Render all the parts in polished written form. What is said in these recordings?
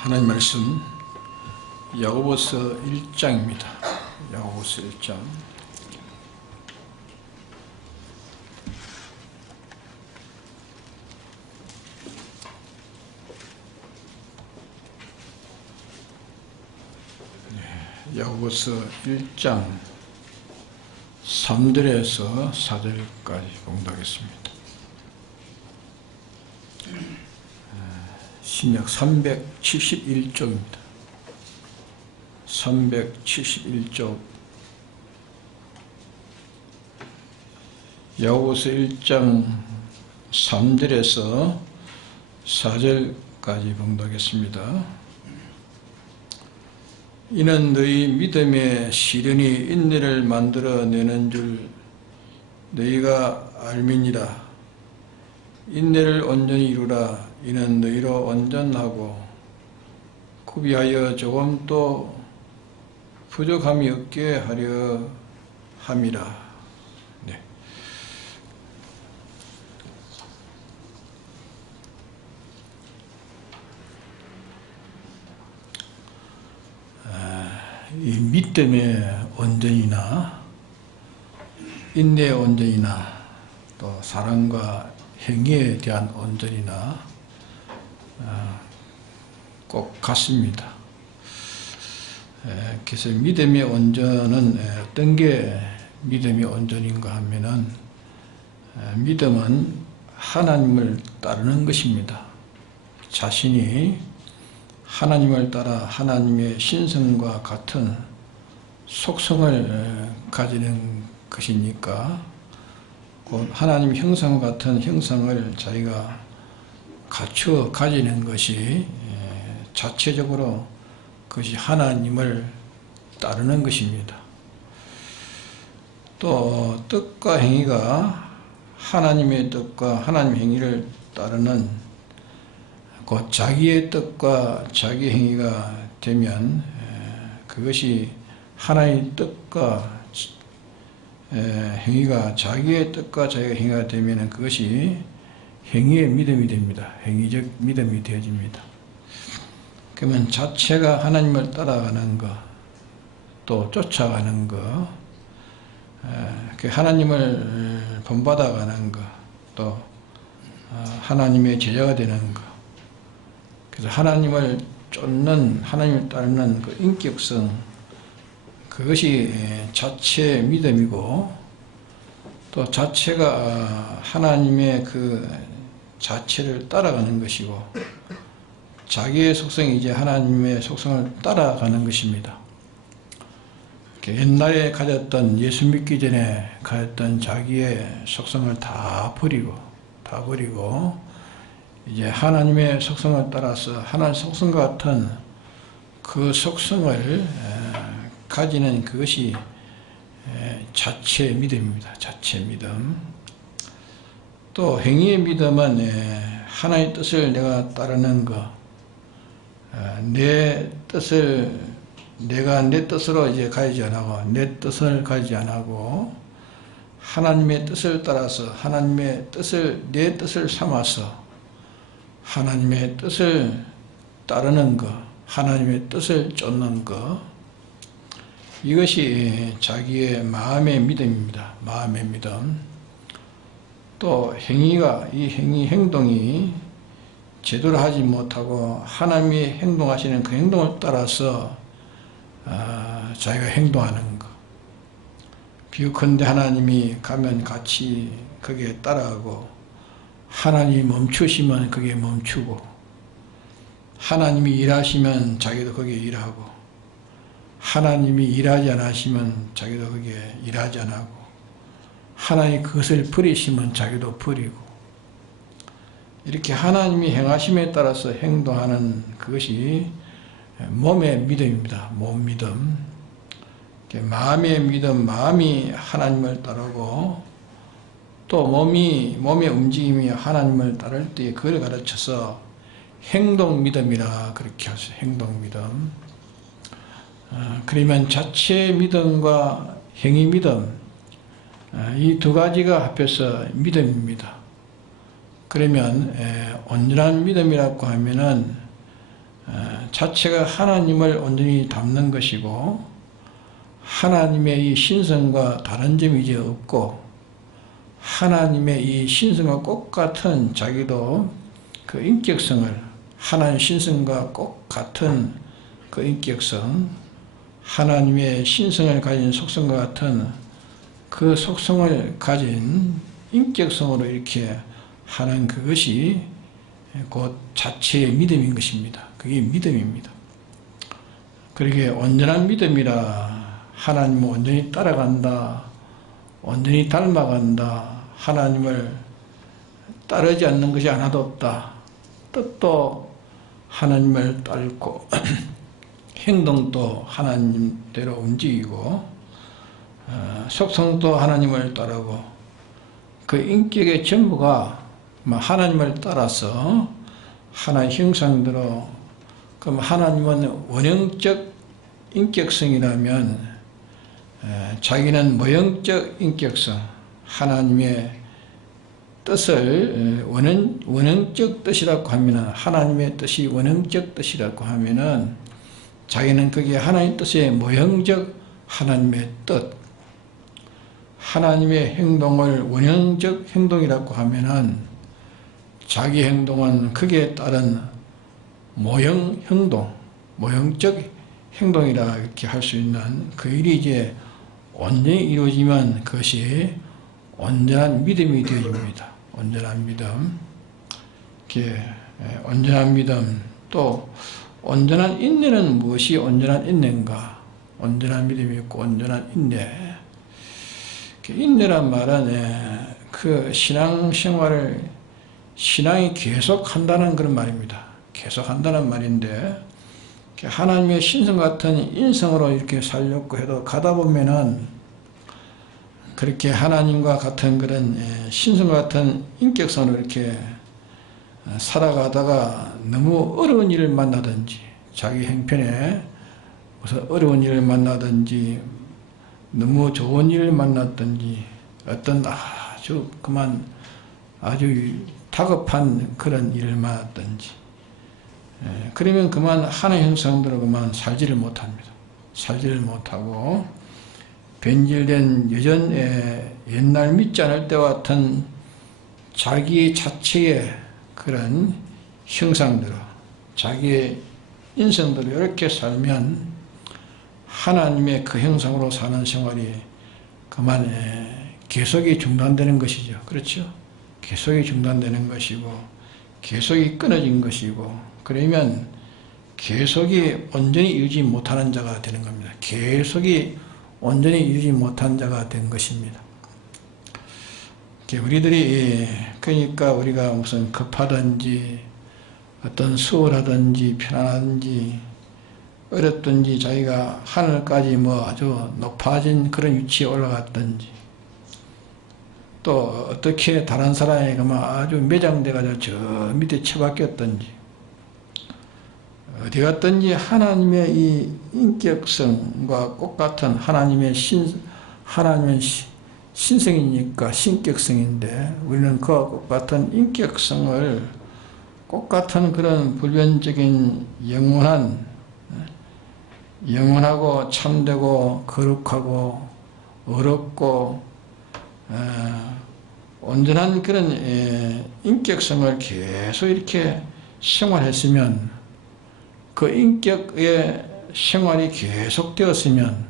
하나님 말씀 야고보서 1장입니다. 야고보서 1장. 야고보서 1장 3절에서 4절까지 공부하겠습니다. 신약 371쪽입니다. 371쪽 야고보서 1장 3절에서 4절까지 공부하겠습니다. 이는 너희 믿음의 시련이 인내를 만들어내는 줄 너희가 알미니라. 인내를 온전히 이루라. 이는 너희로 온전하고 구비하여 조금도 부족함이 없게 하려 함이라. 네. 이 믿음의 온전이나 인내의 온전이나 또 사랑과 행위에 대한 온전이나 꼭 같습니다. 그래서 믿음의 온전은 어떤 게 믿음의 온전인가 하면은 믿음은 하나님을 따르는 것입니다. 자신이 하나님을 따라 하나님의 신성과 같은 속성을 가지는 것이니까 곧 하나님 형상과 같은 형상을 자기가 갖추어 가지는 것이 자체적으로 그것이 하나님을 따르는 것입니다. 또 뜻과 행위가 하나님의 뜻과 하나님 행위를 따르는 곧 자기의 뜻과 자기 행위가 되면 그것이 하나님의 뜻과 행위가 자기의 뜻과 자기의 행위가 되면 그것이 행위의 믿음이 됩니다. 행위적 믿음이 되어집니다. 그러면 자체가 하나님을 따라가는 것, 또 쫓아가는 것, 하나님을 본받아가는 것, 또 하나님의 제자가 되는 것, 그래서 하나님을 쫓는, 하나님을 따르는 그 인격성, 그것이 자체 믿음이고, 또 자체가 하나님의 그 자체를 따라가는 것이고, 자기의 속성이 이제 하나님의 속성을 따라가는 것입니다. 옛날에 가졌던, 예수 믿기 전에 가졌던 자기의 속성을 다 버리고, 이제 하나님의 속성을 따라서 하나님 속성과 같은 그 속성을 가지는 그것이 자체 믿음입니다. 자체 믿음. 또 행위의 믿음은 하나님의 뜻을 내가 따르는 것, 내 뜻을 내가 내 뜻으로 이제 가지 않고 내 뜻을 가지 않고 하나님의 뜻을 따라서 하나님의 뜻을 내 뜻을 삼아서 하나님의 뜻을 따르는 것, 하나님의 뜻을 쫓는 것, 이것이 자기의 마음의 믿음입니다. 마음의 믿음. 또 행위가, 이 행동이 제대로 하지 못하고 하나님이 행동하시는 그 행동을 따라서 자기가 행동하는 것. 비유컨대 하나님이 가면 같이 거기에 따라가고, 하나님이 멈추시면 거기에 멈추고, 하나님이 일하시면 자기도 거기에 일하고, 하나님이 일하지 않으시면 자기도 거기에 일하지 않고, 하나님이 그것을 버리시면 자기도 버리고, 이렇게 하나님이 행하심에 따라서 행동하는 그것이 몸의 믿음입니다. 몸 믿음. 마음의 믿음, 마음이 하나님을 따르고, 또 몸의 움직임이 하나님을 따를 때 그걸 가르쳐서 행동 믿음이라 그렇게 하죠. 행동 믿음. 그러면 자체 믿음과 행위 믿음, 이 두 가지가 합해서 믿음입니다. 그러면 온전한 믿음이라고 하면은 자체가 하나님을 온전히 담는 것이고 하나님의 이 신성과 다른 점이 이제 없고 하나님의 이 신성과 똑같은 자기도 그 인격성을 하나님 신성과 똑같은 그 인격성 하나님의 신성을 가진 속성과 같은 그 속성을 가진 인격성으로 이렇게 하는 그것이 곧 자체의 믿음인 것입니다. 그게 믿음입니다. 그러게 온전한 믿음이라 하나님을 온전히 따라간다, 온전히 닮아간다, 하나님을 따르지 않는 것이 하나도 없다. 뜻도 하나님을 따르고 행동도 하나님대로 움직이고 속성도 하나님을 따르고 그 인격의 전부가 하나님을 따라서 하나의 형상대로 그럼 하나님은 원형적 인격성이라면 자기는 모형적 인격성 하나님의 뜻을 원형적 뜻이라고 하면은 하나님의 뜻이 원형적 뜻이라고 하면은 자기는 그게 하나님의 뜻의 모형적 하나님의 뜻 하나님의 행동을 원형적 행동이라고 하면은 자기 행동은 그게 따른 모형 행동, 모형적 행동이라 이렇게 할 수 있는 그 일이 이제 온전히 이루어지면 그것이 온전한 믿음이 되어집니다. 온전한 믿음, 이렇게 온전한 믿음, 또 온전한 인내는 무엇이 온전한 인내인가? 온전한 믿음이 있고 온전한 인내. 인내란 말은 그 신앙생활을 신앙이 계속한다는 그런 말입니다. 계속한다는 말인데 하나님의 신성 같은 인성으로 이렇게 살려고 해도 가다 보면은 그렇게 하나님과 같은 그런 신성 같은 인격성으로 이렇게 살아가다가 너무 어려운 일을 만나든지 자기 형편에 무슨 어려운 일을 만나든지 너무 좋은 일을 만났든지 어떤 아주 다급한 그런 일을 만났든지 그러면 그만 하나의 형상대로 그만 살지를 못합니다. 살지를 못하고 변질된 옛날 믿지 않을 때와 같은 자기 자체의 그런 형상대로 자기의 인성대로 이렇게 살면 하나님의 그 형상으로 사는 생활이 그만 계속이 중단되는 것이죠. 그렇죠? 계속이 중단되는 것이고 계속이 끊어진 것이고 그러면 계속이 온전히 이루지 못하는 자가 되는 겁니다. 계속이 온전히 이루지 못한 자가 된 것입니다. 그러니까 우리가 무슨 급하든지 어떤 수월하든지 편안하든지 어렵든지 자기가 하늘까지 아주 높아진 그런 위치에 올라갔든지 또 어떻게 다른 사람에게 아주 매장돼가지고 저 밑에 처박혔든지 어디 갔든지 하나님의 이 인격성과 똑같은 하나님의 신성이니까 신격성인데 우리는 그와 똑같은 인격성을 똑같은 그런 불변적인 영원하고 참되고 거룩하고 어렵고 온전한 그런 인격성을 계속 이렇게 생활했으면 그 인격의 생활이 계속되었으면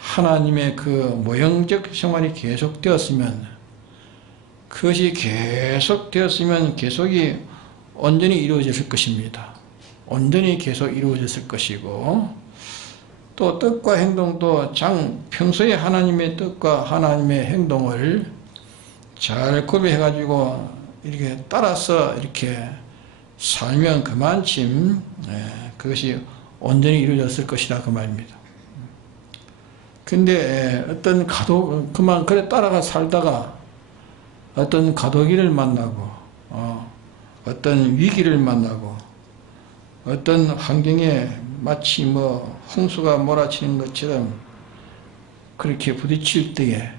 하나님의 그 모형적 생활이 계속되었으면 그것이 계속되었으면 계속이 온전히 이루어졌을 것입니다. 온전히 계속 이루어졌을 것이고 또 뜻과 행동도 평소에 하나님의 뜻과 하나님의 행동을 잘 구별해가지고 이렇게 따라서 이렇게 살면 그만큼 그것이 온전히 이루어졌을 것이라 그 말입니다. 근데 어떤 그만 그래 따라가 살다가 어떤 가도기를 만나고 어떤 위기를 만나고 어떤 환경에 마치 홍수가 몰아치는 것처럼 그렇게 부딪힐 때에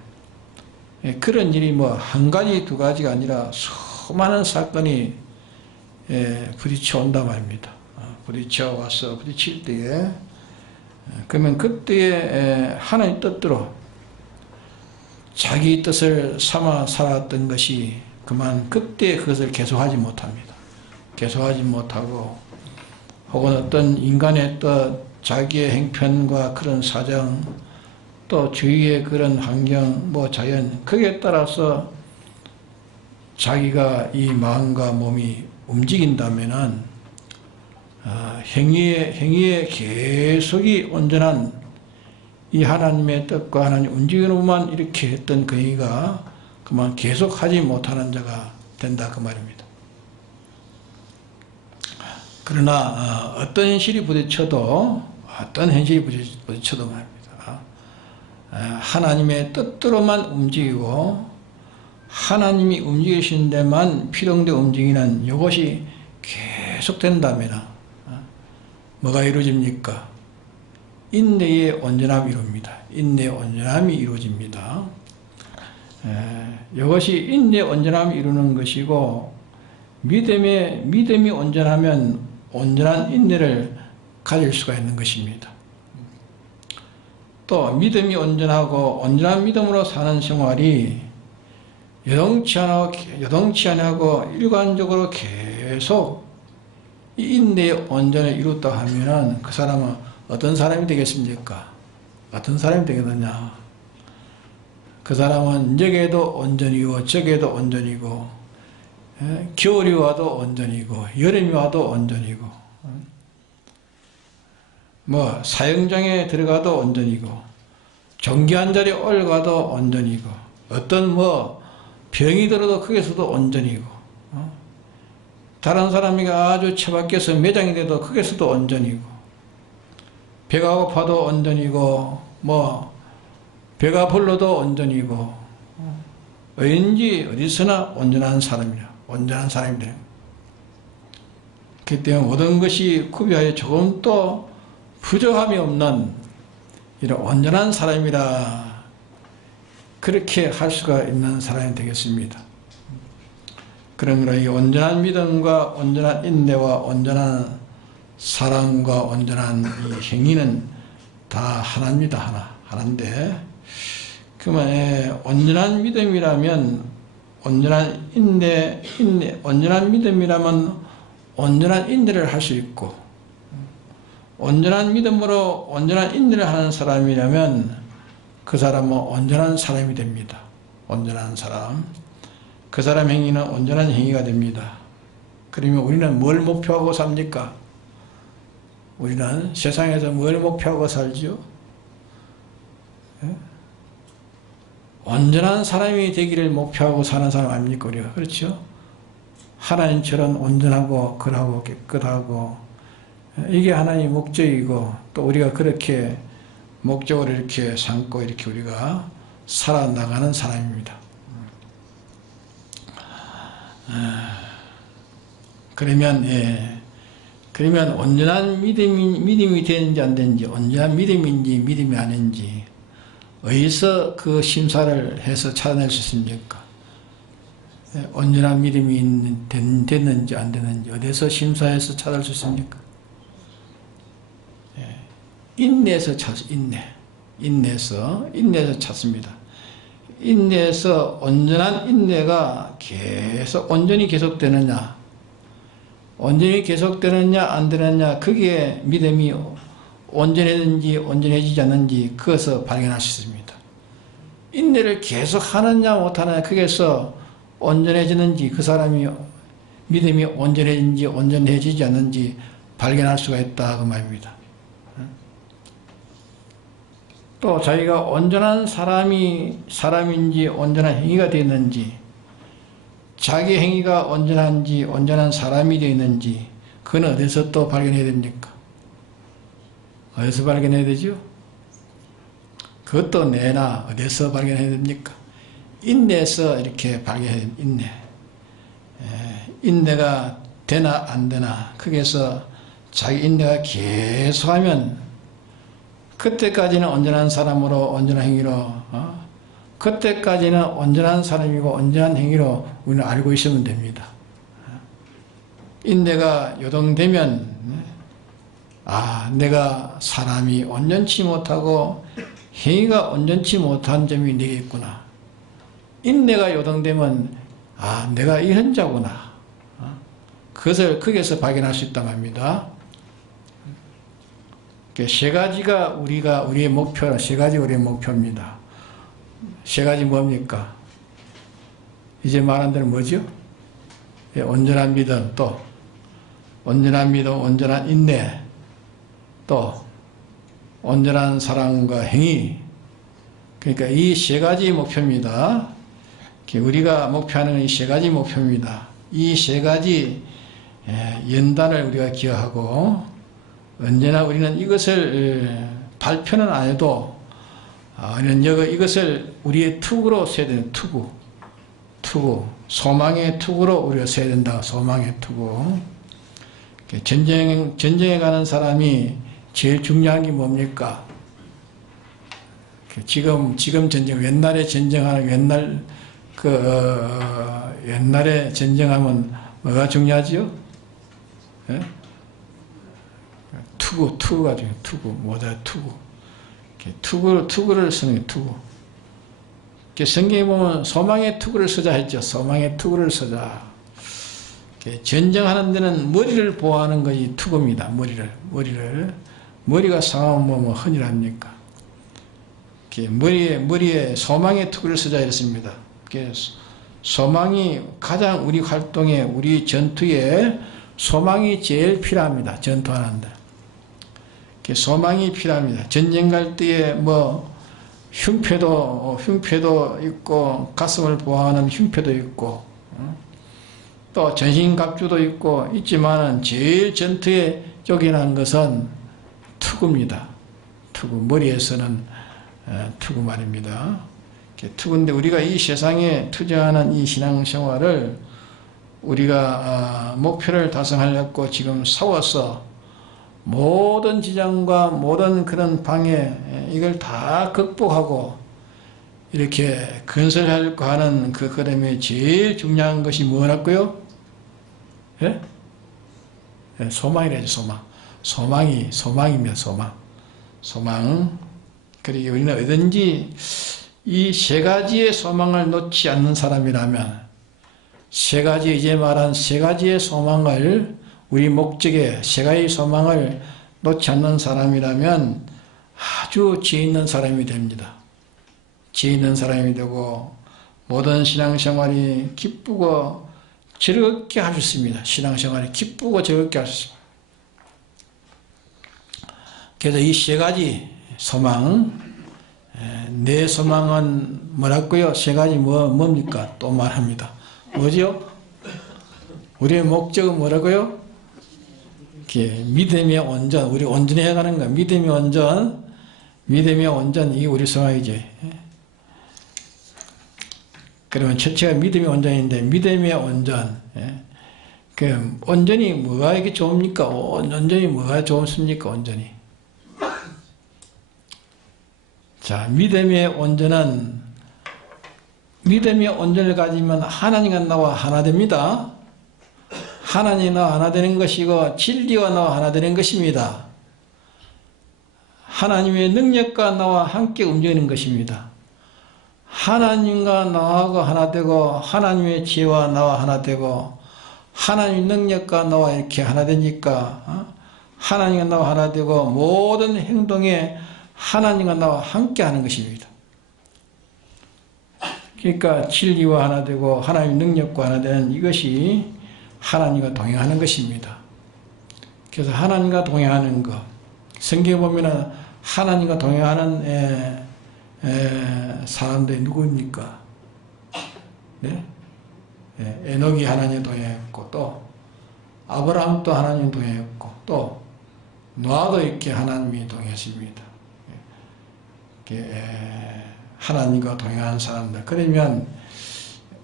그런 일이 한 가지 두 가지가 아니라 수많은 사건이 부딪혀 온단 말입니다. 부딪혀 와서 부딪힐 때에 그러면 그때에 하나님 뜻대로 자기 뜻을 삼아 살았던 것이 그만 그때 그것을 계속하지 못합니다. 계속하지 못하고 혹은 어떤 인간의 또 자기의 행편과 그런 사정 또 주위의 그런 환경 뭐 자연 거기에 따라서 자기가 이 마음과 몸이 움직인다면은 행위의 계속이 온전한 이 하나님의 뜻과 하나님 움직임으로만 이렇게 했던 그 행위가 그만 계속하지 못하는 자가 된다 그 말입니다. 그러나 어떤 현실이 부딪혀도 말입니다. 하나님의 뜻대로만 움직이고 하나님이 움직이신 데만 필요되어 움직이는 이것이 계속된다면 뭐가 이루어집니까? 인내의 온전함이 이루어집니다. 인내의 온전함이 이루어집니다. 이것이 인내의 온전함이 이루는 것이고 믿음이 온전하면 온전한 인내를 가질 수가 있는 것입니다. 또 믿음이 온전하고 온전한 믿음으로 사는 생활이 여동치 않고 일관적으로 계속 이 인내의 온전을 이뤘다 하면은 그 사람은 어떤 사람이 되겠습니까? 어떤 사람이 되겠느냐? 그 사람은 여기에도 온전이고 저기에도 온전이고 겨울이 와도 온전이고 여름이 와도 온전이고 뭐 사형장에 들어가도 온전이고 종교한 자리에 올가도 온전이고 어떤 뭐 병이 들어도 거기서도 온전이고 다른 사람이 아주 처박혀서 매장이 돼도 거기서도 온전이고 배가 고파도 온전이고 뭐 배가 불러도 온전이고 어딘지 어디서나 온전한 사람이라 온전한 사람이 되는 그렇기 때문에 모든 것이 구비하여 조금 또 부족함이 없는 이런 온전한 사람이라 그렇게 할 수가 있는 사람이 되겠습니다. 그러므로 이 온전한 믿음과 온전한 인내와 온전한 사랑과 온전한 이 행위는 다 하나입니다. 하나인데 그러면 온전한 믿음이라면 온전한 온전한 믿음이라면 온전한 인내를 할 수 있고 온전한 믿음으로 온전한 인내를 하는 사람이라면 그 사람은 온전한 사람이 됩니다. 온전한 사람. 그 사람 행위는 온전한 행위가 됩니다. 그러면 우리는 뭘 목표하고 삽니까? 우리는 세상에서 뭘 목표하고 살지요? 온전한 사람이 되기를 목표하고 사는 사람 아닙니까? 우리가 그렇죠? 하나님처럼 온전하고 거룩하고 깨끗하고 이게 하나님의 목적이고 또 우리가 그렇게 목적으로 이렇게 삼고 이렇게 우리가 살아나가는 사람입니다. 그러면 온전한 믿음이 되는지 안 되는지 온전한 믿음인지 믿음이 아닌지 어디서 그 심사를 해서 찾아낼 수 있습니까? 온전한 믿음이 됐는지 안 됐는지 어디서 심사해서 찾을 수 있습니까? 인내에서 인내에서 찾습니다. 인내에서 온전한 인내가 계속 온전히 계속되느냐 안 되느냐 그게 믿음이 온전해지는지 온전해지지 않는지 그것을 발견할 수 있습니다. 인내를 계속 하느냐 못하느냐 거기에서 온전해지는지 그 사람이 믿음이 온전해지는지 온전해지지 않는지 발견할 수가 있다 그 말입니다. 또 자기가 온전한 사람인지 온전한 행위가 되었는지 자기 행위가 온전한지 온전한 사람이 되었는지 그건 어디서 또 발견해야 됩니까? 어디서 발견해야 되죠? 그것도 내나 어디서 발견해야 됩니까? 인내에서 이렇게 발견해야 됩니다. 인내가 되나 안 되나 거기에서 자기 인내가 계속하면 그때까지는 온전한 사람으로 온전한 행위로 그때까지는 온전한 사람이고 온전한 행위로 우리는 알고 있으면 됩니다. 인내가 요동되면 내가 사람이 온전치 못하고 행위가 온전치 못한 점이 내게 있구나. 인내가 요동되면 내가 이런 자구나. 그것을 거기에서 발견할 수 있단 말입니다. 세 가지가 우리의 목표라. 세 가지 우리의 목표입니다. 세 가지 뭡니까? 이제 말한 대로 뭐죠? 온전한 믿음, 또 온전한 믿음, 온전한 인내, 또 온전한 사랑과 행위. 그러니까 이 세 가지 목표입니다. 우리가 목표하는 이 세 가지 목표입니다. 이 세 가지 연단을 우리가 기억하고 언제나 우리는 이것을 발표는 안 해도 우리는 이것을 우리의 투구로 세야 되는 투구, 소망의 투구로 우리가 세야 된다. 소망의 투구. 전쟁에 가는 사람이 제일 중요한 게 뭡니까? 지금 전쟁, 옛날에 전쟁하는 옛날에 전쟁하면 뭐가 중요하지요? 예? 투구가 중요해요. 뭐다, 투구를 쓰는 게 투구. 성경에 보면 소망의 투구를 쓰자 했죠. 소망의 투구를 쓰자. 전쟁하는 데는 머리를 보호하는 것이 투구입니다. 머리가 상하면 뭐 헌일합니까? 머리에 소망의 투구를 쓰자 했습니다. 소망이 가장 우리 활동에, 우리 전투에 소망이 제일 필요합니다. 전투하는데. 소망이 필요합니다. 전쟁 갈 때에 흉패도 있고, 가슴을 보호하는 흉패도 있고, 또 전신갑주도 있지만은 제일 전투에 요긴한 것은 투구입니다. 머리에서는 투구 말입니다. 투구인데 우리가 이 세상에 투자하는 이 신앙생활을 우리가 목표를 달성하려고 지금 싸워서 모든 지장과 모든 그런 방해, 이걸 다 극복하고 이렇게 건설하려고 하는 그 걸음에 제일 중요한 것이 뭐라고요? 예? 소망이래죠. 소망입니다. 소망. 그리고 우리는 어딘지 이 세 가지의 소망을 놓지 않는 사람이라면, 이제 말한 세 가지의 소망을, 우리 목적에 세 가지의 소망을 놓지 않는 사람이라면 아주 지혜 있는 사람이 됩니다. 지혜 있는 사람이 되고 모든 신앙생활이 기쁘고 즐겁게 할 수 있습니다. 신앙생활이 기쁘고 즐겁게 할 수 있습니다. 그래서 이 세 가지 소망, 내 소망은 뭐라고요? 세 가지 뭡니까? 또 말합니다. 뭐죠? 우리의 목적은 뭐라고요? 믿음의 온전, 우리 온전히 해가는 거야. 믿음의 온전, 이게 우리 소망이지. 그러면 첫째가 믿음의 온전인데, 믿음의 온전. 온전히 뭐가 이게 좋습니까? 온전히 뭐가 좋습니까? 온전히. 자, 믿음의 온전을 가지면 하나님과 나와 하나 됩니다. 하나님이 나와 하나 되는 것이고 진리와 나와 하나 되는 것입니다. 하나님의 능력과 나와 함께 움직이는 것입니다. 하나님과 나하고 하나 되고 하나님의 지혜와 나와 하나 되고 하나님의 능력과 나와 이렇게 하나 되니까 하나님과 나와 하나 되고 모든 행동에 하나님과 나와 함께 하는 것입니다. 그러니까 진리와 하나 되고 하나님의 능력과 하나 되는 이것이 하나님과 동행하는 것입니다. 그래서 하나님과 동행하는 것, 성경에 보면 하나님과 동행하는 사람들이 누구입니까? 네? 에녹이 하나님 동행했고, 또 아브라함도 하나님 동행했고, 또 노아도 이렇게 하나님이 동행했습니다. 하나님과 동행하는 사람들. 그러면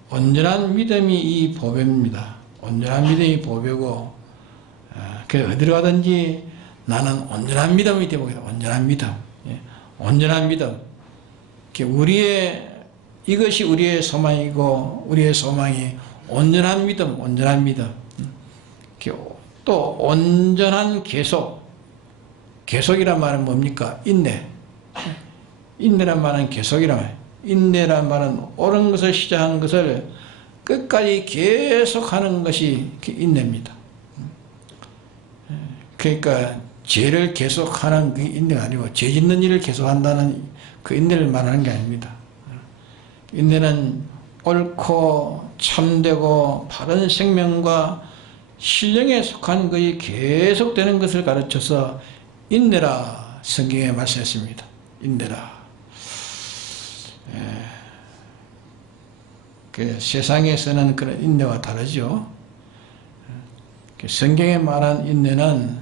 온전한 믿음이 이 보배입니다. 온전한 믿음이 보배고, 그래서 어디로 가든지 나는 온전한 믿음이 되보겠다. 온전한 믿음. 온전한 믿음. 이것이 우리의 소망이고, 우리의 소망이 온전한 믿음. 또 온전한 계속. 계속이란 말은 뭡니까? 인내. 인내란 말은 계속이란 말이에요. 인내란 말은 옳은 것을 시작한 것을 끝까지 계속하는 것이 인내입니다. 그러니까 죄를 계속하는 그 인내가 아니고 죄 짓는 일을 계속한다는 그 인내를 말하는 게 아닙니다. 인내는 옳고 참되고 바른 생명과 신령에 속한 것이 계속되는 것을 가르쳐서 인내라 성경에 말씀했습니다. 인내라. 세상에서는 그런 인내와 다르죠. 성경에 말한 인내는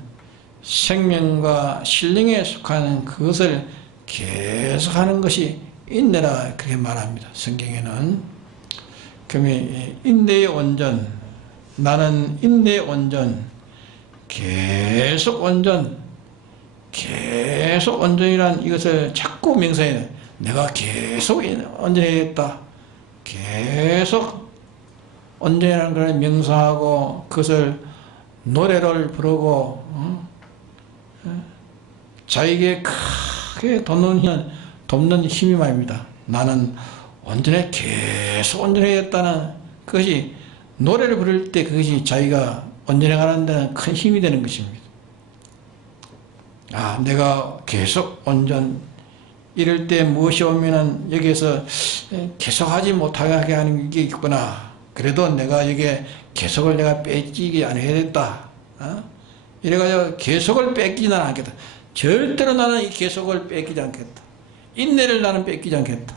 생명과 신령에 속하는 그것을 계속하는 것이 인내라 그렇게 말합니다. 성경에는. 그러면 인내의 온전, 나는 인내의 온전, 계속 온전, 계속 온전이란 이것을 자꾸 명사해. 내가 계속 온전해야겠다. 계속 온전이라는 걸 명사하고 그것을 노래를 부르고 자에게 크게 돕는 힘이 말입니다. 나는 온전히 계속 온전해야겠다는 그것이 노래를 부를 때 그것이 자기가 온전해가는 데는 큰 힘이 되는 것입니다. 아, 내가 계속 온전 이럴 때 무엇이 오면은 여기에서 계속하지 못하게 하는 게 있구나. 그래도 내가 여기에 계속을 내가 뺏기지 않아야겠다. 이래가지고 계속을 뺏기지는 않겠다. 절대로 나는 이 계속을 뺏기지 않겠다. 인내를 나는 뺏기지 않겠다.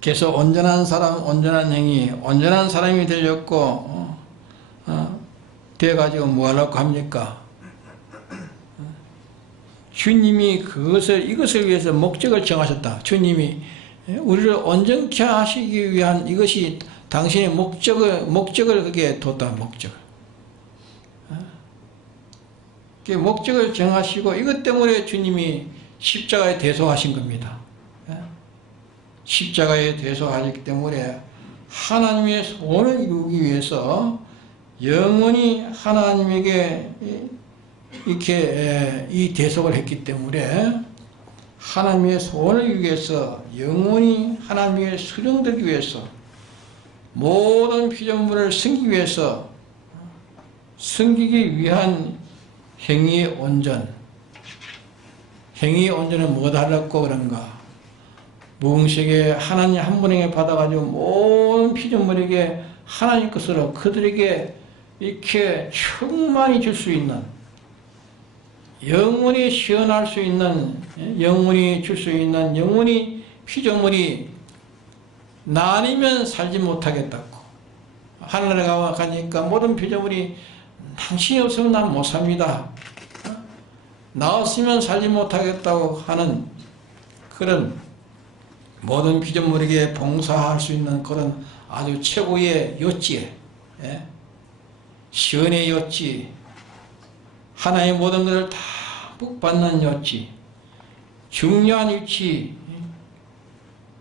계속 온전한 사람, 온전한 행위, 온전한 사람이 되려고 돼가지고 뭐 하려고 합니까? 주님이 이것을 위해서 목적을 정하셨다. 주님이 우리를 온전케 하시기 위한 이것이 당신의 목적을 그게 뒀다, 목적을. 목적을 정하시고 이것 때문에 주님이 십자가에 대속하신 겁니다. 십자가에 대속하셨기 때문에 하나님의 소원을 이루기 위해서 영원히 하나님에게 이렇게 이 대속을 했기 때문에 하나님의 소원을 이루기 위해서 영원히 하나님의 수령되기 위해서 모든 피조물을 섬기기 위해서 섬기기 위한 행위의 온전. 행위의 온전은 뭐가 하려고 그런가? 무궁식에 하나님 한 분에게 받아가지고 모든 피조물에게 하나님 것으로 그들에게 이렇게 충만히 줄 수 있는 영원히 시원할 수 있는 영원히 줄 수 있는 영원히 피조물이 나 아니면 살지 못하겠다고 하늘에 가니까 모든 피조물이 당신이 없으면 난 못 삽니다. 나 없으면 살지 못하겠다고 하는 그런 모든 피조물에게 봉사할 수 있는 그런 아주 최고의 요지, 시원의 요지, 하나의 모든 것을 다 복받는 요지, 중요한 위치,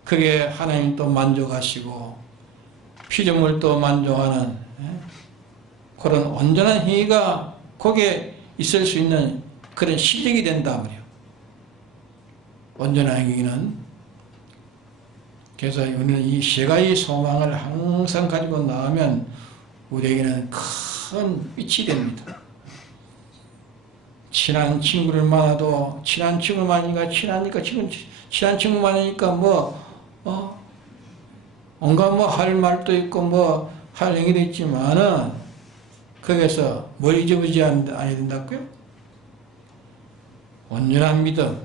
그게 하나님 또 만족하시고 피조물도 만족하는 그런 온전한 행위가 거기에 있을 수 있는 그런 실력이 된다 말이에요. 온전한 행위는. 그래서 우리는 이 세 가지 소망을 항상 가지고 나오면 우리에게는 큰 빛이 됩니다. 친한 친구를 만나도 친한 친구를 만나니까 친한 친구 만나니까 온갖 할 말도 있고 할 얘기도 있지만은 거기서 뭘 잊어버리지 않아야 된다고요? 온전한 믿음,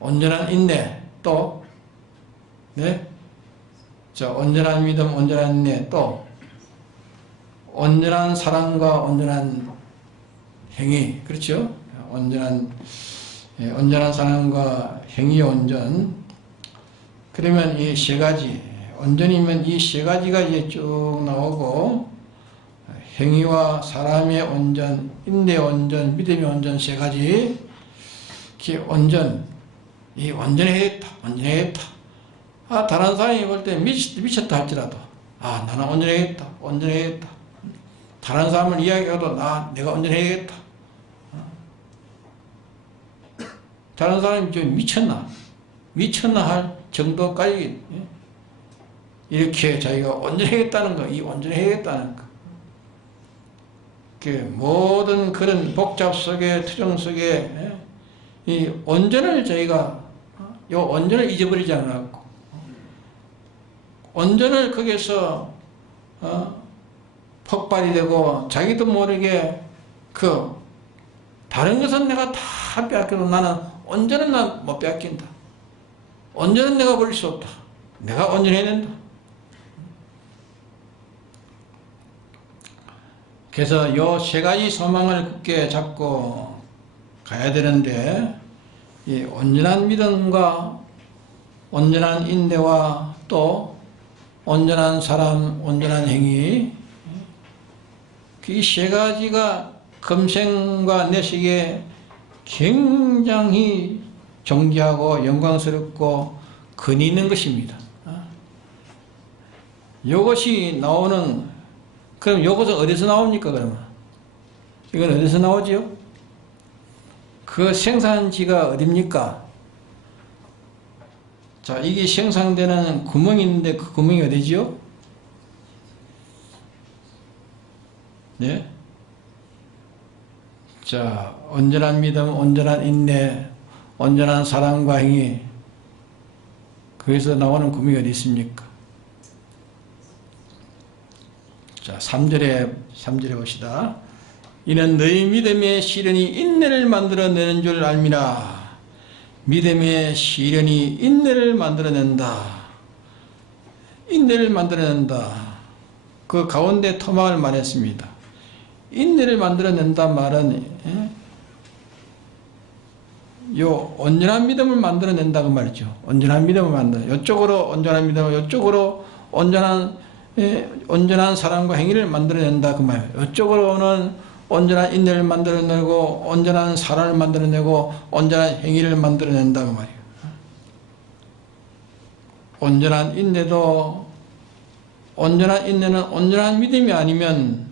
온전한 인내, 또 온전한 믿음, 온전한 인내, 또 온전한 사랑과 온전한 행위, 그렇죠? 온전한 사랑과 행위의 온전. 그러면 이 세 가지, 온전이면 이 세 가지가 이제 쭉 나오고, 행위와 사람의 온전, 인내의 온전, 믿음의 온전 세 가지, 이 온전해야겠다. 다른 사람이 볼 때 미쳤다 할지라도, 나는 온전해야겠다. 다른 사람을 이야기해도 내가 온전해야겠다. 다른 사람이 좀 미쳤나 할 정도까지 이렇게 자기가 온전해야겠다는 거, 이 온전해야겠다는 거. 모든 그런 복잡 속에, 투정 속에 이 온전을 저희가 요 온전을 잊어버리지 않았고, 온전을 거기서 폭발이 되고 자기도 모르게 다른 것은 내가 다 빼앗겨도 나는 온전은 난 못 빼앗긴다. 온전은 내가 버릴 수 없다. 내가 온전해야 된다. 그래서 요 세 가지 소망을 굳게 잡고 가야 되는데, 이 온전한 믿음과 온전한 인내와 또 온전한 사람, 온전한 행위, 이 세 가지가 금생과 내식에 굉장히 존귀하고 영광스럽고 근위 있는 것입니다. 이것이 나오는, 그럼 이것은 어디서 나옵니까, 그러면? 이건 어디서 나오지요? 그 생산지가 어딥니까? 자, 이게 생산되는 구멍이 있는데 그 구멍이 어디지요? 네? 자, 온전한 믿음, 온전한 인내, 온전한 사랑과 행위, 거기서 나오는 구멍이 어디 있습니까? 자, 3절에 봅시다. 이는 너희 믿음의 시련이 인내를 만들어내는 줄 알미라. 믿음의 시련이 인내를 만들어낸다. 인내를 만들어낸다. 그 가운데 토막을 말했습니다. 인내를 만들어낸다 말은 요 온전한 믿음을 만들어낸다 그 말이죠. 온전한 믿음을 만들어. 이쪽으로 온전한 믿음을, 이쪽으로 온전한 사랑과 행위를 만들어낸다 그 말이에요. 이쪽으로는 온전한 인내를 만들어내고 온전한 사랑을 만들어내고 온전한 행위를 만들어낸다 그 말이에요. 온전한 인내도, 온전한 인내는 온전한 믿음이 아니면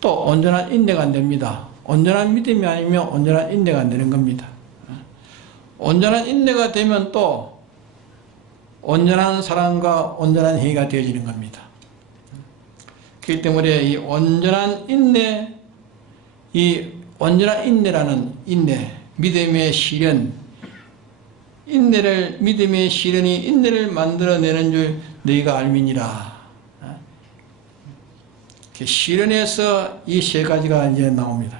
또 온전한 인내가 안 됩니다. 온전한 믿음이 아니면 온전한 인내가 안 되는 겁니다. 온전한 인내가 되면 또 온전한 사랑과 온전한 행위가 되어지는 겁니다. 그렇기 때문에 이 온전한 인내, 이 온전한 인내라는 인내, 믿음의 시련, 인내를, 믿음의 시련이 인내를 만들어내는 줄 너희가 알미니라. 시련에서 이 세 가지가 이제 나옵니다.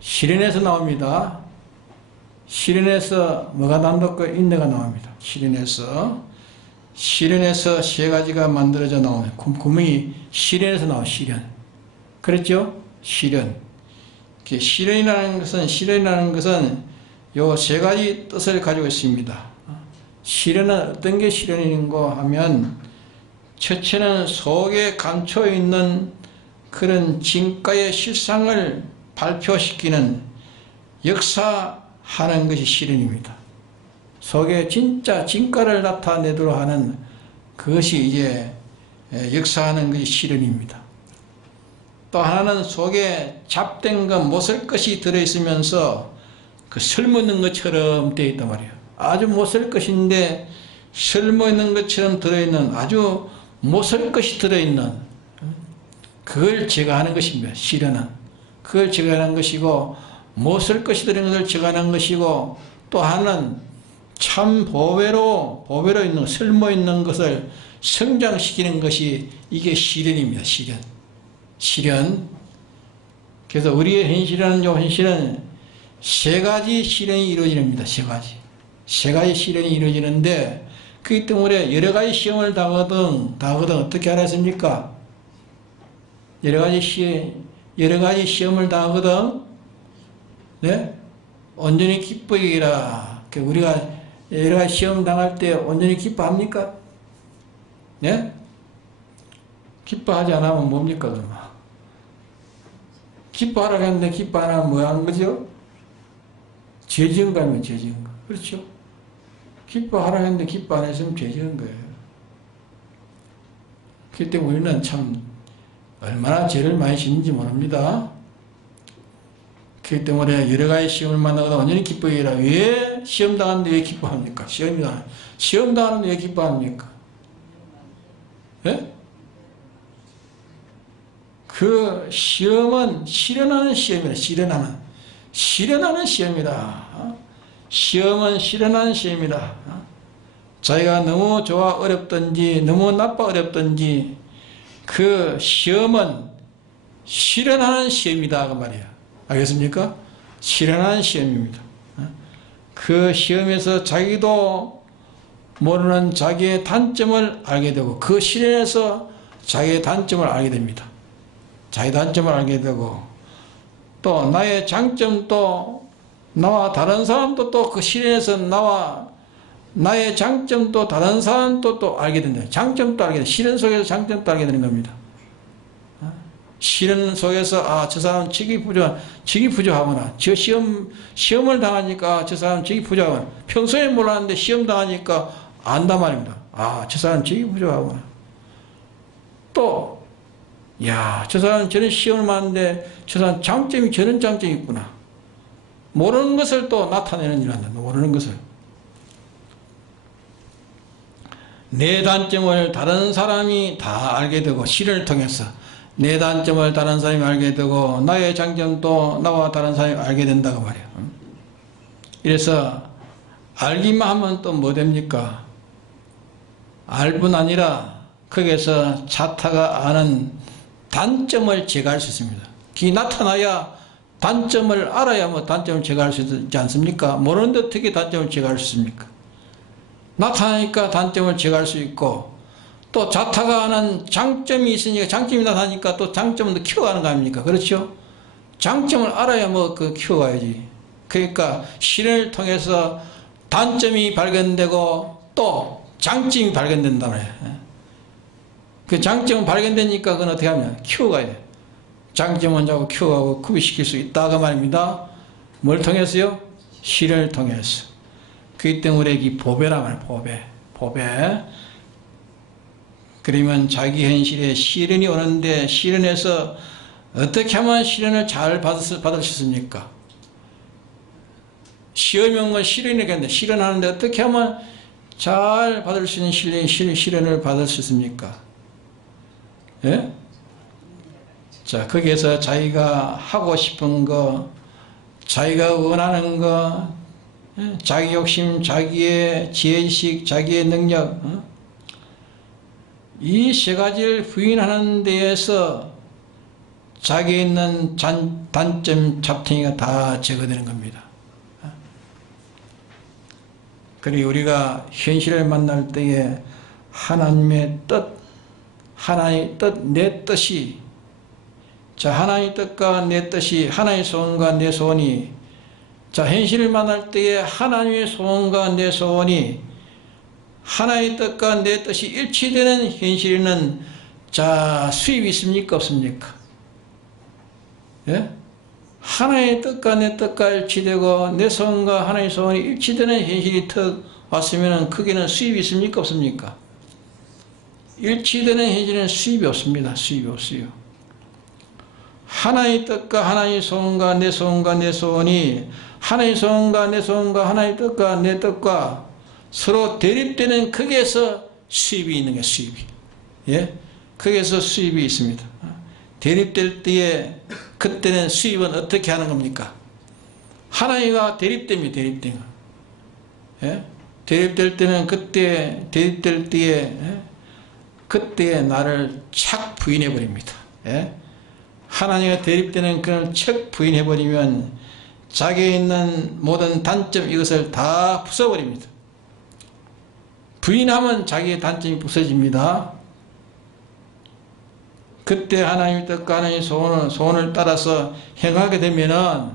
시련에서 나옵니다. 시련에서 뭐가 난다고? 인내가 나옵니다. 시련에서 세 가지가 만들어져 나오는 구멍이 시련에서 나와요. 시련. 그랬죠? 시련이라는 것은 요 세 가지 뜻을 가지고 있습니다. 시련은 어떤 게 시련인가 하면, 첫째는 속에 감춰 있는 그런 진가의 실상을 발표시키는, 역사하는 것이 시련입니다. 속에 진짜 진가를 나타내도록 하는 그것이 이제 역사하는 것이 시련입니다. 또 하나는 속에 잡된 것, 못쓸 것이 들어있으면서 그 쓸모있는 것처럼 되어 있단 말이에요. 아주 못쓸 것인데 쓸모있는 것처럼 들어있는, 아주 못쓸 것이 들어있는, 그걸 제거하는 것입니다. 시련은 그걸 제거하는 것이고, 못쓸 것이 들어있는 것을 제거하는 것이고, 또 하나는 참 보배로 있는, 쓸모있는 것을 성장시키는 것이, 이게 시련입니다. 시련. 그래서 우리의 현실은 세 가지 시련이 이루어집니다. 세 가지 시련이 이루어지는데, 그렇기 때문에 여러 가지 시험을 당하거든 어떻게 알았습니까? 여러 가지 시험을 당하거든, 네? 온전히 기뻐하기라. 우리가 여러 가지 시험 당할 때 온전히 기뻐합니까? 네? 기뻐하지 않으면 뭡니까, 그러면? 기뻐하라고 했는데 기뻐 안 하면 뭐 하는 거죠? 죄 지은 거면 죄 지은 거. 그렇죠? 기뻐하라고 했는데 기뻐 안 했으면 죄 지은 거예요. 그렇기 때문에 우리는 참 얼마나 죄를 많이 짓는지 모릅니다. 그렇기 때문에 여러 가지 시험을 만나거나 완전히 기뻐해야 하라. 왜 시험 당하는데 왜 기뻐합니까? 시험 당하는데 왜 기뻐합니까? 예? 그 시험은 실현하는 시험이다. 실현하는 시험이다. 시험은 실현하는 시험이다. 자기가 너무 좋아 어렵든지 너무 나빠 어렵든지 그 시험은 실현하는 시험이다 그 말이야. 알겠습니까? 실현하는 시험입니다. 그 시험에서 자기도 모르는 자기의 단점을 알게 되고 그 실현에서 자기의 단점을 알게 됩니다. 자기 단점을 알게 되고 또 나의 장점도 나와 다른 사람도 또 그 실현에서 나의 장점도 다른 사람도 또 알게 된다. 장점도 알게 된다. 실현 속에서 장점도 알게 되는 겁니다. 실현 속에서 저 사람 직이 부족하구나. 저 시험을 당하니까 저 사람 직이 부족하구나. 평소에 몰랐는데 시험 당하니까 안단 말입니다. 저 사람 직이 부족하구나. 또 저 사람 저런 시험을 봤는데 저 사람 장점이 저런 장점이 있구나. 모르는 것을 또 나타내는 일을 한다. 모르는 것을. 내 단점을 다른 사람이 다 알게 되고 실현을 통해서 내 단점을 다른 사람이 알게 되고 나의 장점도 나와 다른 사람이 알게 된다고 말이에요. 이래서 알기만 하면 또 뭐 됩니까? 알 뿐 아니라 거기에서 자타가 아는 단점을 제거할 수 있습니다. 그게 나타나야 단점을 알아야 단점을 제거할 수 있지 않습니까? 모르는데 어떻게 단점을 제거할 수 있습니까? 나타나니까 단점을 제거할 수 있고 또 자타가 아는 장점이 있으니까 장점이 나타나니까 또 장점을 키워가는 거 아닙니까? 그렇죠? 장점을 알아야 키워가야지. 그러니까 실현을 통해서 단점이 발견되고 또 장점이 발견된단 말이에요. 그 장점은 발견되니까 그건 어떻게 하면 키워가야 돼. 장점은 자꾸 키워가고 구비시킬 수 있다가 말입니다. 뭘 통해서요? 실현을 통해서. 그렇기 때문에 이 보배란 말이에요. 보배. 그러면 자기 현실에 시련이 오는데 시련에서 어떻게 하면 시련을 잘 받을 수 있습니까? 시험이 온 건 시련이겠는데 시련하는데 어떻게 하면 잘 받을 수 있는 시련을 받을 수 있습니까? 예? 자, 거기에서 자기가 하고 싶은 거, 자기가 원하는 거, 자기 욕심, 자기의 지혜의식, 자기의 능력, 이 세 가지를 부인하는 데에서 자기에 있는 단점, 잡탱이가 다 제거되는 겁니다. 그리고 우리가 현실을 만날 때에 하나님의 뜻, 내 뜻이, 하나님의 뜻과 내 뜻이, 하나님의 소원과 내 소원이, 현실을 만날 때에 하나님의 소원과 내 소원이, 하나님의 뜻과 내 뜻이 일치되는 현실에는, 수입이 있습니까? 없습니까? 예? 하나님의 뜻과 내 뜻과 일치되고, 내 소원과 하나님의 소원이 일치되는 현실이 턱 왔으면, 거기는 수입이 있습니까? 없습니까? 일치되는 현실은 수입이 없습니다. 수입이 없어요. 하나의 뜻과 하나의 소원과 내 소원과 내 소원이 하나의 소원과 내 소원과 하나의 뜻과 내 뜻과 서로 대립되는 거기에서 수입이 있는 게 수입이. 예? 거기에서 수입이 있습니다. 대립될 때에 그때는 수입은 어떻게 하는 겁니까? 하나님과 대립됩니다. 대립된 거. 예? 대립될 때는 그때 대립될 때에 그때에 나를 착 부인해 버립니다. 예? 하나님과 대립되는 그걸 착 부인해 버리면 자기에 있는 모든 단점 이것을 다 부숴버립니다. 부인하면 자기의 단점이 부서집니다. 그때 하나님의 뜻과 하나님의 소원을 따라서 행하게 되면은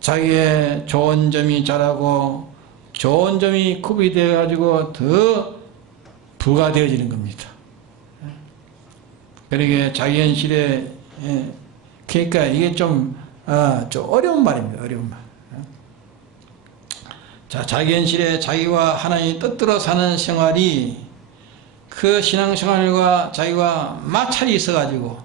자기의 좋은 점이 자라고 좋은 점이 구비되어 가지고 더 부가되어지는 겁니다. 그러게 자기 현실에 그러니까 이게 좀 어려운 말입니다. 어려운 말. 자기 현실에 자기와 하나님의 뜻대로 사는 생활이 그 신앙생활과 자기가 마찰이 있어가지고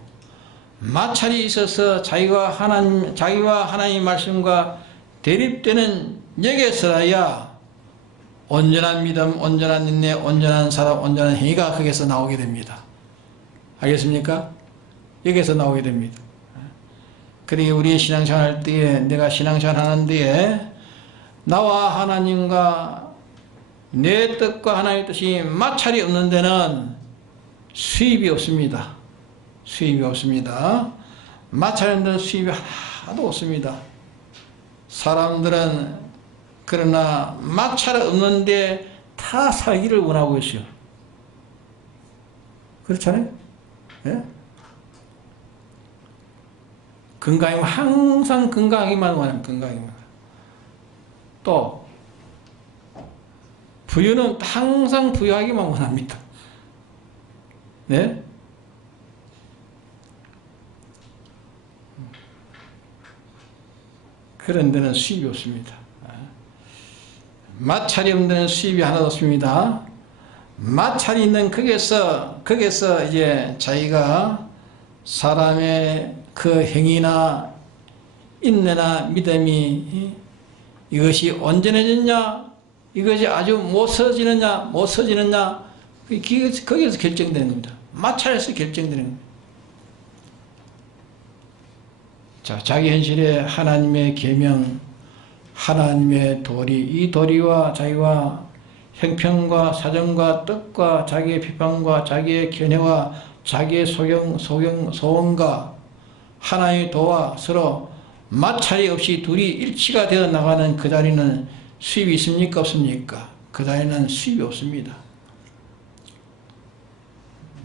마찰이 있어서 자기와 하나님의 말씀과 대립되는 여기에서야 온전한 믿음, 온전한 인내, 온전한 사랑, 온전한 행위가 거기에서 나오게 됩니다. 알겠습니까? 여기에서 나오게 됩니다. 그러니 우리 신앙생활 할 때에, 내가 신앙생활 하는 데에 나와 하나님과 내 뜻과 하나님의 뜻이 마찰이 없는 데는 수입이 없습니다. 수입이 없습니다. 마찰이 없는 데는 수입이 하나도 없습니다. 사람들은 그러나 마찰이 없는데 다 살기를 원하고 있어요. 그렇잖아요? 예? 건강이면 항상 건강하기만 원하면 건강이만. 또 부유는 항상 부유하기만 원합니다. 네? 그런 데는 수입이 없습니다. 마찰이 없는 데는 수입이 하나도 없습니다. 마찰이 있는 거기에서 이제 자기가 사람의 그 행위나 인내나 믿음이 이것이 온전해졌냐, 이것이 아주 못 서지느냐, 거기에서 결정되는 겁니다. 마찰에서 결정되는 겁니다. 자, 자기 현실에 하나님의 계명, 하나님의 도리, 이 도리와 자기와 형편과 사정과 뜻과 자기의 비판과 자기의 견해와 자기의 소원과 하나님의 도와 서로 마찰이 없이 둘이 일치가 되어 나가는 그 자리는 수입이 있습니까? 없습니까? 그 자리는 수입이 없습니다.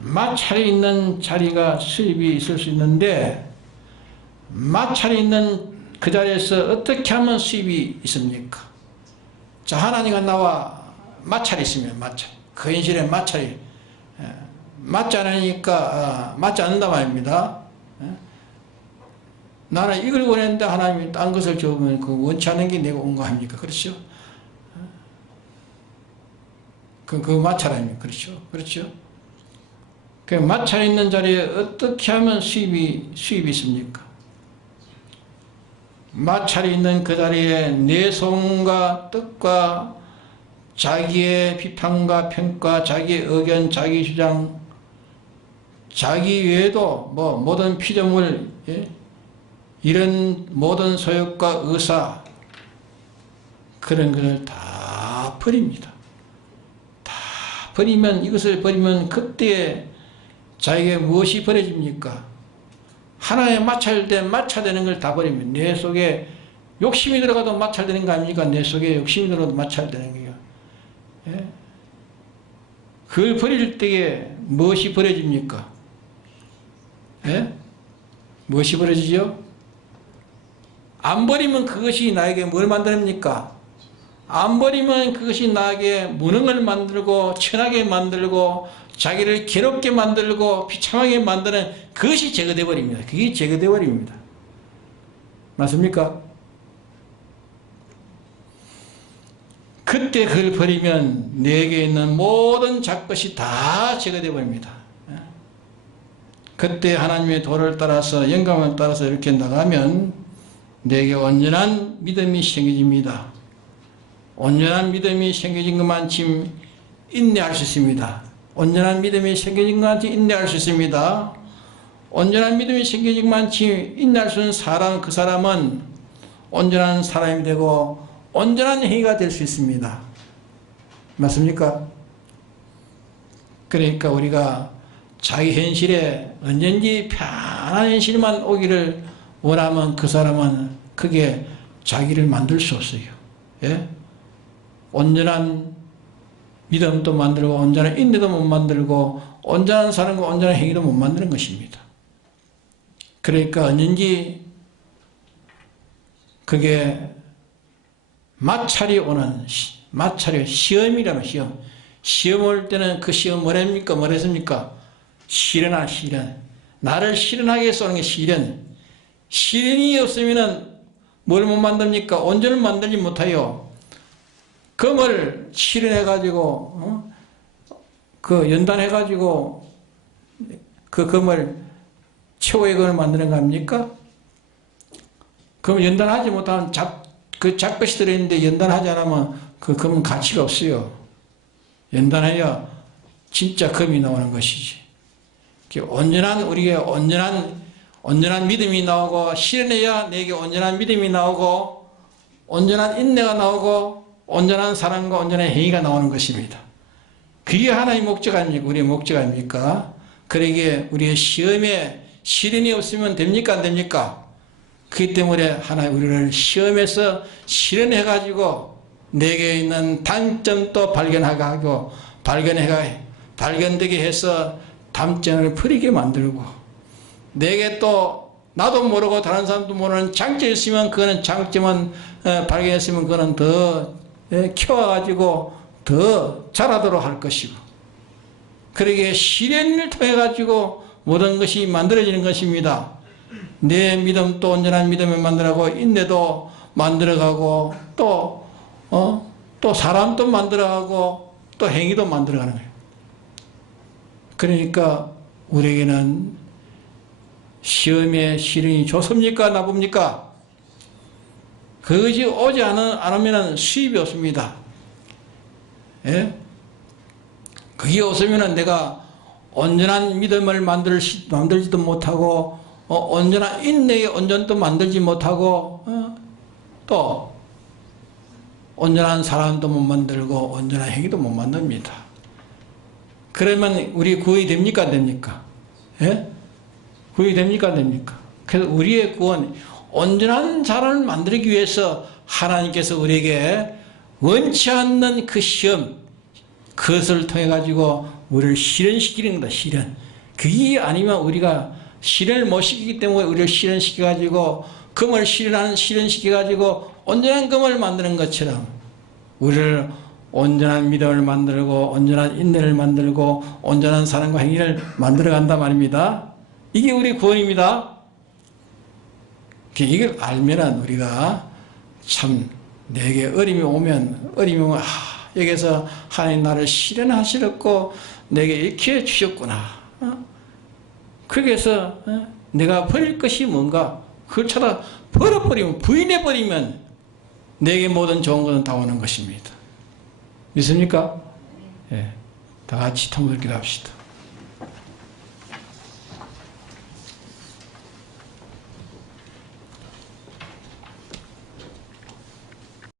마찰이 있는 자리가 수입이 있을 수 있는데, 마찰이 있는 그 자리에서 어떻게 하면 수입이 있습니까? 자, 하나님과 나와 마찰이 있으면 그 현실에 마찰이 맞지 않으니까 맞지 않는다 말입니다. 나는 이걸 원했는데 하나님이 딴 것을 주면 그 원치 않은 게 내가 온 거 아닙니까? 그렇죠? 그 마찰 아닙니까? 그렇죠? 그 마찰 있는 자리에 어떻게 하면 수입이 있습니까? 마찰이 있는 그 자리에 내 소원과 뜻과 자기의 비판과 평가, 자기의 의견, 자기 주장, 자기 외에도 모든 피조물, 이런 모든 소욕과 의사, 그런 것을 다 버립니다. 다 버리면, 이것을 버리면 그때 자기에게 무엇이 버려집니까? 하나에 마찰되는 걸 다 버리면, 내 속에 욕심이 들어가도 마찰되는 거 아닙니까? 내 속에 욕심이 들어가도 마찰되는 거예요. 예? 그걸 버릴 때에 무엇이 버려집니까? 예? 무엇이 버려지죠? 안 버리면 그것이 나에게 뭘 만듭니까? 안 버리면 그것이 나에게 무능을 만들고 천하게 만들고 자기를 괴롭게 만들고 비참하게 만드는 그것이 제거되어 버립니다. 그게 제거되어 버립니다. 맞습니까? 그때 그걸 버리면 내게 있는 모든 잡것이 다 제거되어 버립니다. 그때 하나님의 도를 따라서, 영감을 따라서 이렇게 나가면 내게 온전한 믿음이 생겨집니다. 온전한 믿음이 생겨진 것만큼 인내할 수 있습니다. 온전한 믿음이 생겨진 것만큼 인내할 수 있습니다. 온전한 믿음이 생겨진 것만큼 인내할 수 있는 사람, 그 사람은 온전한 사람이 되고 온전한 행위가 될 수 있습니다. 맞습니까? 그러니까 우리가 자기 현실에 언제든지 편안한 현실만 오기를 원하면 그 사람은 크게 자기를 만들 수 없어요. 예? 온전한 믿음도 만들고 온전한 인내도 못 만들고 온전한 사람과 온전한 행위도 못 만드는 것입니다. 그러니까 언제든지 그게 마찰이 오는, 시험이라면 시험 올 때는 그 시험 뭐랬습니까? 시련아, 시련. 나를 시련하게 해서 오는 게 시련. 시련이 없으면 뭘 못 만듭니까? 온전을 만들지 못해요. 금을 실현해가지고, 연단해가지고, 그 금을 최고의 것을 만드는 거 아닙니까? 그럼 연단하지 못하면 잡것이 들어있는데 연단하지 않으면 금은 가치가 없어요. 연단해야 진짜 금이 나오는 것이지. 우리가 온전한 믿음이 나오고, 실현해야 내게 온전한 믿음이 나오고, 온전한 인내가 나오고, 온전한 사랑과 온전한 행위가 나오는 것입니다. 그게 하나의 목적 아닙니까? 우리의 목적 아닙니까? 그러기에 우리의 시험에 실현이 없으면 됩니까? 안 됩니까? 그렇기 때문에 하나님 우리를 시험에서 실현해가지고 내게 있는 단점도 발견하고 발견되게 해서 단점을 풀이게 만들고, 내게 또 나도 모르고 다른 사람도 모르는 장점이 있으면 그거는 장점은 발견했으면 그거는 더 키워가지고 더 잘하도록 할 것이고, 그러기에 실현을 통해 가지고 모든 것이 만들어지는 것입니다. 내 믿음도 온전한 믿음을 만들어가고, 인내도 만들어가고, 또 사람도 만들어가고, 또 행위도 만들어가는 거예요. 그러니까 우리에게는 시험에 실현이 좋습니까? 나쁩니까? 그것이 오지 않으면 수입이 없습니다. 예? 그게 없으면 내가 온전한 믿음을 만들지도 못하고, 온전한 인내의 온전도 만들지 못하고, 또 온전한 사람도 못 만들고 온전한 행위도 못 만듭니다. 그러면 우리 구원이 됩니까? 안 됩니까? 예? 구원이 됩니까? 안 됩니까? 그래서 우리의 구원, 온전한 사람을 만들기 위해서 하나님께서 우리에게 원치 않는 그 시험, 그것을 통해 가지고 우리를 실현시키는 거다. 실현. 그게 아니면 우리가 실현을 못 시키기 때문에 우리를 실현시켜 가지고 금을 실현시켜 가지고 온전한 금을 만드는 것처럼 우리를 온전한 믿음을 만들고 온전한 인내를 만들고 온전한 사랑과 행위를 만들어 간단 말입니다. 이게 우리 구원입니다. 이걸 알면은 우리가 참 내게 어려움이 오면 여기서 하나님 나를 실현하시렸고 내게 이렇게 주셨구나. 그래서 내가 버릴 것이 뭔가 그걸 찾아 버려버리면, 부인해버리면 내게 모든 좋은 것은 다 오는 것입니다. 믿습니까? 예. 다 같이 통독 기도합시다.